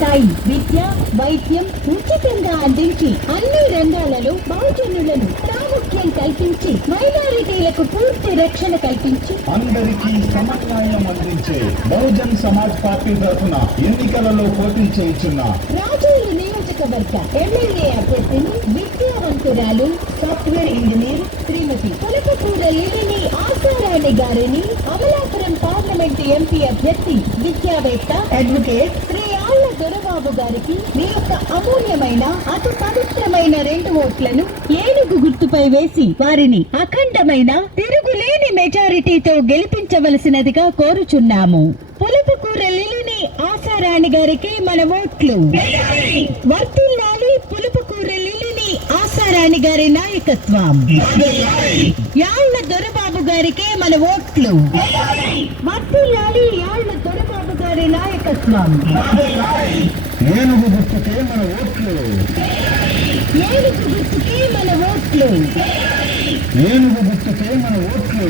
స్థాయి విద్య, వైద్యం ఉచితంగా అందించి అన్ని రంగాలలో బహుజనులను ప్రాముఖ్యం కల్పించి మైనారిటీలకు పూర్తి రక్షణ కల్పించి అందరికీ సమన్వయం అందించే బహుజన్ సమాజ్ పార్టీ తరఫున ఎన్నికలలో పోటీ చేయుచున్న రాజోలు నియోజకవర్గ ఎమ్మెల్యే అభ్యర్థిని విద్యావంతురాలు సాఫ్ట్వేర్ ఇంజనీర్ శ్రీమతి పులపకూర లిలిని ఆశారాణి గారిని, అమలాపురం పార్లమెంటు ఎంపీ అభ్యర్థి విద్యావేత్త అడ్వకేట్ శ్రీ ఆళ్ల దొరబాబు గారికి మీ యొక్క అమూల్యమైన అతి పవిత్రమైన 2 ఓట్లను ఏనుగు గుర్తుపై వేసి వారిని అఖండమైన తిరుగులేని మెజారిటీతో గెలిపించవలసినదిగా కోరుచున్నాము. పులపకూర లిలిని ఆశారాణి గారికి మన ఓట్లు. వర్తిల్లాలి పులపకూర లిలిని ఆశారాణి గారి నాయకత్వం. యాళ్ల దొరబాబు గారికి మన ఓట్లు. వర్తిల్లాలి యాళ్ల దొరబాబు గారి నాయకత్వం. ఏనుగు గుర్తుకే మన ఓట్లు. ఏనుగు గుర్తుకే మన ఓట్లు. ఏనుగు గుర్తుకే మన ఓట్లు.